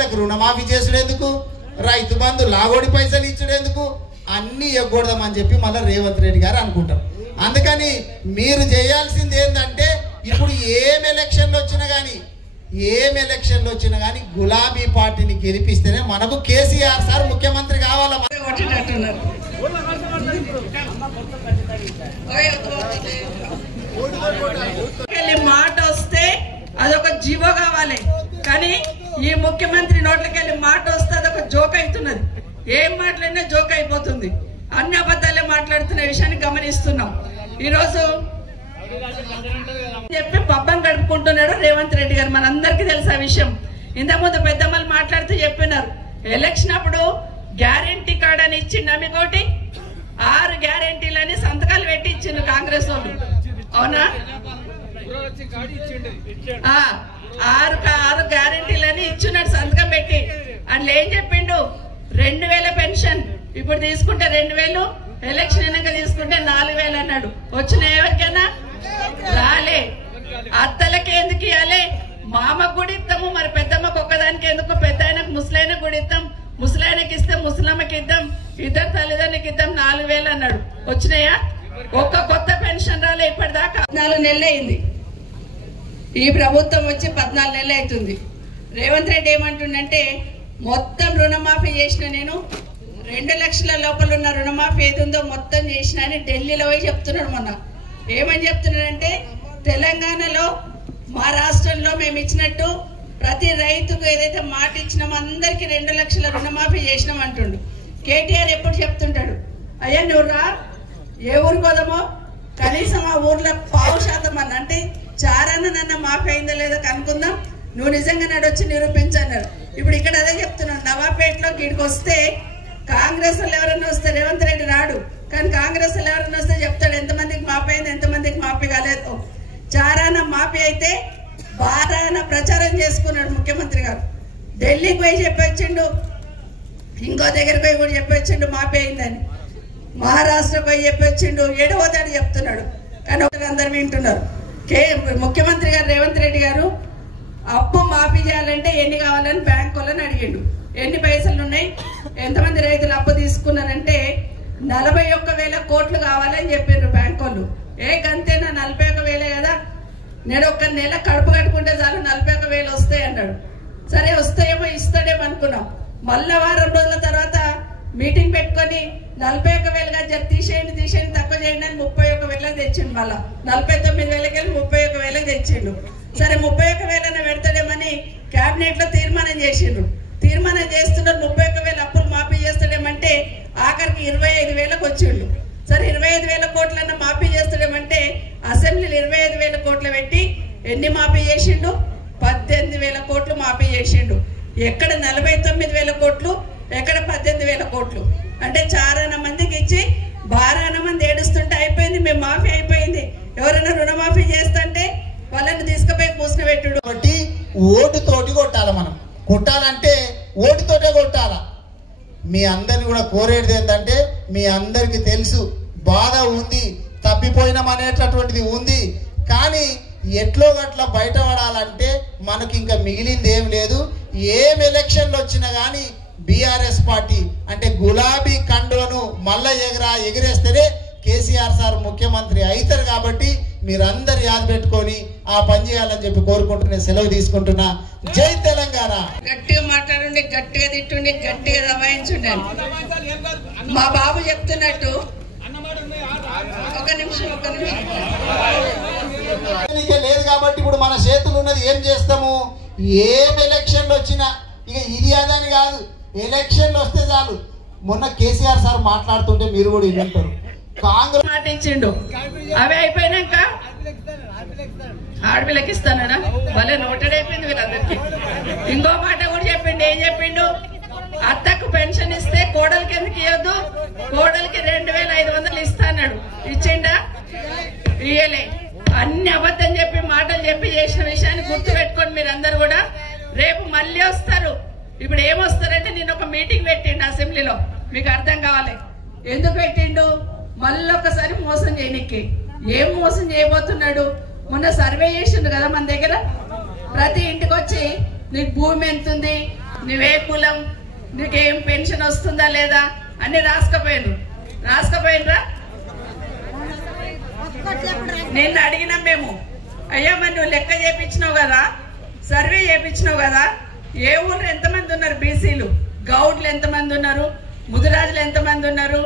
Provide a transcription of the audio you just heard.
వీళ్ళకు రుణమాఫీ చేసుడేందుకు, రైతు బంధు లాగోడి పైసలు ఇచ్చుడేందుకు, అన్నీ ఎగ్గొడదామని చెప్పి మళ్ళీ రేవంత్ రెడ్డి గారు అనుకుంటారు. అందుకని మీరు చేయాల్సింది ఏంటంటే ఇప్పుడు ఏం ఎలక్షన్లు వచ్చినా కానీ గులాబీ పార్టీని గెలిపిస్తేనే మనకు కేసీఆర్ సార్ ముఖ్యమంత్రి కావాల. మాట వస్తే అదొక జీవో కావాలి, కానీ ఈ ముఖ్యమంత్రి నోట్లకెళ్ళి మాట వస్తే అదొక జోక్ అవుతున్నది. ఏం మాట్లాడినా జోక్ అయిపోతుంది. అన్ని అబద్ధాలే మాట్లాడుతున్న విషయాన్ని గమనిస్తున్నాం. ఈరోజు చెప్పి పబ్బం గడుపుకుంటున్నాడు రేవంత్ రెడ్డి గారు, మనందరికీ తెలుసు ఆ విషయం. ఇంతకుముందు పెద్దమ్మలు మాట్లాడుతూ చెప్పినారు, ఎలక్షన్ అప్పుడు గ్యారెంటీ కార్డ్ అని ఇచ్చిండు, అమ్మికోటి 6 గ్యారెంటీలని సంతకాలు పెట్టి ఇచ్చిండు కాంగ్రెస్ వాళ్ళు. అవునా? 6 గ్యారెంటీలని ఇచ్చినాడు సంతకం పెట్టి. అందులో ఏం చెప్పిండు, 2000 పెన్షన్ ఇప్పుడు తీసుకుంటే 2000, ఎలక్షన్ అయినాక తీసుకుంటే 4000 అన్నాడు. వచ్చిన ఎవరికైనా రాలే. అత్తలకి ఎందుకు ఇవ్వాలి? మామకు కూడా ఇస్తాము, మరి పెద్దమ్మకు ఒక్కదానికి ఎందుకు? పెద్ద ఆయనకు ముసలైనకు కూడా ఇస్తాం, ముసలాయనకి ఇస్తాం, ముసలమ్మకి ఇద్దాం, 2 తల్లిదండ్రులకి ఇద్దాం, 4000 అన్నాడు. వచ్చినాయా? ఒక్క కొత్త పెన్షన్ రాలే ఇప్పటిదాకా. 14 నెలలు అయింది ఈ ప్రభుత్వం వచ్చి, 14 నెలలు అవుతుంది. రేవంత్ రెడ్డి ఏమంటుండంటే మొత్తం రుణమాఫీ చేసిన, నేను 2 లక్షల లోపల ఉన్న రుణమాఫీ ఏది ఉందో మొత్తం చేసిన అని ఢిల్లీలో పోయి చెప్తున్నాడు. మొన్న ఏమని చెప్తున్నాడంటే తెలంగాణలో మా రాష్ట్రంలో మేము ఇచ్చినట్టు ప్రతి రైతుకు ఏదైతే మాట ఇచ్చినామో అందరికి 2 లక్షల రుణమాఫీ చేసినాం అంటుండు. కేటీఆర్ ఎప్పుడు చెప్తుంటాడు, అయ్యా నువ్వు రా, ఏ ఊరికి పోదామో కనీసం ఆ ఊర్లో 5% అన్న, అంటే చారాన్న నన్న మాఫీ అయిందో లేదో కనుక్కుందాం, నువ్వు నిజంగా నడొచ్చి నిరూపించన్నాడు. ఇప్పుడు ఇక్కడ అదే చెప్తున్నాడు, నవాపేటలో గీడికి వస్తే కాంగ్రెస్ వాళ్ళు ఎవరన్నా వస్తే రేవంత్ రెడ్డి రాడు, కానీ కాంగ్రెస్ వాళ్ళు ఎవరన్నా వస్తే చెప్తాడు ఎంతమందికి మాఫీ అయింది, ఎంతమందికి మాఫీ కాలేదు. చారాన మాఫీ అయితే బారాన ప్రచారం చేసుకున్నాడు ముఖ్యమంత్రి గారు. ఢిల్లీకి పోయి చెప్పొచ్చిండు, ఇంకో దగ్గరికి పోయి కూడా చెప్పొచ్చిండు మాఫీ అయిందని. మహారాష్ట్రకు పోయి చెప్పొచ్చిండు, ఏడవోదాడు చెప్తున్నాడు, కానీ అందరు వింటున్నారు. ముఖ్యమంత్రి గారు రేవంత్ రెడ్డి గారు అప్పు మాఫీ చేయాలంటే ఎన్ని కావాలని బ్యాంక్ వాళ్ళని అడిగిండు. ఎన్ని పైసలు ఉన్నాయి, ఎంతమంది రైతులు అప్పు తీసుకున్నారంటే 41,000 కోట్లు కావాలని చెప్పారు బ్యాంక్ వాళ్ళు. గంతేనా? 41,000 కదా, నేను ఒక్క నెల కడుపు కట్టుకుంటే చాలు 41,000 వస్తాయి అన్నాడు. సరే వస్తాయేమో ఇస్తాడేమో అనుకున్నాం. మళ్ళా వారం రోజుల తర్వాత మీటింగ్ పెట్టుకొని 41,000 గా తీసేయండి తక్కువ చేయండి అని 31,000 తెచ్చిండు. మళ్ళా 49,000 వెళ్ళి 31,000 తెచ్చిండు. సరే 31,000 పెడతాడేమని కేబినెట్ లో తీర్మానం చేసిండ్రు. తీర్మానం చేస్తున్నారు 31,000 అప్పులు మాఫీ చేస్తాడేమంటే ఆఖరికి 25,000కు వచ్చిండు. సరే 25,000 కోట్లన్నా మాఫీ చేస్తాడేమంటే అసెంబ్లీలో 25,000 కోట్లు పెట్టి ఎన్ని మాఫీ చేసిండు? 18,000 కోట్లు మాఫీ చేసిండు. ఎక్కడ 49,000 కోట్లు, ఎక్కడ 18,000 కోట్లు? అంటే చారాన మందికి ఇచ్చి బారాన మంది ఏడుస్తుంటే అయిపోయింది, మేము మాఫీ అయిపోయింది, ఎవరైనా రుణమాఫీ చేస్తుంటే వాళ్ళని తీసుకుపోయి కూర్చుని పెట్టుడు. కాబట్టి ఓటుతోటి కొట్టాలి. మనం కొట్టాలంటే ఓటుతోటే కొట్టాల. మీ అందరిని కూడా కోరేది ఏంటంటే, మీ అందరికి తెలుసు బాధ ఉంది, తప్పిపోయినాం అనేటటువంటిది ఉంది, కానీ ఎట్లో గట్ల బయటపడాలంటే మనకి ఇంకా మిగిలింది ఏం లేదు. ఏం ఎలక్షన్లు వచ్చినా కానీ బీఆర్ఎస్ పార్టీ అంటే గులాబీ కండులను మళ్ళా ఎగిరేస్తేనే కేసీఆర్ సార్ ముఖ్యమంత్రి అవుతారు. కాబట్టి మీరందరు యాద పెట్టుకొని ఆ పని చేయాలని చెప్పి కోరుకుంటున్నా. సెలవు తీసుకుంటున్నా. జై తెలంగాణ. గట్టిగా మాట్లాడండి, గట్టిగా తిట్టుండి, గట్టిగా దబాయించుండి. మా బాబు చెప్తున్నట్టు ఒక నిమిషం లేదు కాబట్టి ఇప్పుడు మన చేతులు ఉన్నది ఏం చేస్తాము? ఏం ఎలక్షన్లు వచ్చినా ఇక ఇది అదని కాదు, ఎలక్షన్లు వస్తే చాలు. మొన్న కేసీఆర్ సార్ మాట్లాడుతుంటే మీరు కూడా వింటారు. కాంగ్రెస్ మాట ఇచ్చిండు, అవి అయిపోయినాక ఆడపిల్లకి ఇస్తానడా భలే నోటెడ్ అయిపోయింది వీళ్ళందరికీ. ఇంకో మాట కూడా చెప్పిండు. ఏం చెప్పిండు? అత్తకు పెన్షన్ ఇస్తే కోడలికి ఎందుకు ఇవ్వద్దు, కోడలికి 2,500 ఇస్తాడు. ఇచ్చిండా? ఇయ్యలే. అన్ని అబద్ధం చెప్పి మాటలు చెప్పి చేసిన విషయాన్ని గుర్తు పెట్టుకోండి మీరందరూ కూడా. రేపు మళ్ళీ వస్తారు. ఇప్పుడు ఏమొస్తారంటే నేను ఒక మీటింగ్ పెట్టిండు అసెంబ్లీలో, మీకు అర్థం కావాలి ఎందుకు పెట్టిండు. మళ్ళీ ఒకసారి మోసం చేయనికి. ఏం మోసం చేయబోతున్నాడు? మొన్న సర్వే చేసిండు కదా మన దగ్గర. ప్రతి ఇంటికి వచ్చి నీకు భూమి ఎంత ఉంది, నువ్వే కులం, నీకేం పెన్షన్ వస్తుందా లేదా అన్ని రాసుకపోయినరా? నిన్ను అడిగినాం మేము, అయ్యా మరి నువ్వు లెక్క చేయించినావు కదా, సర్వే చేయించినావు కదా, ఏ ఊళ్ళో ఎంతమంది ఉన్నారు బీసీలు, గౌడ్లు ఎంతమంది ఉన్నారు, ముదిరాజులు ఎంతమంది ఉన్నారు,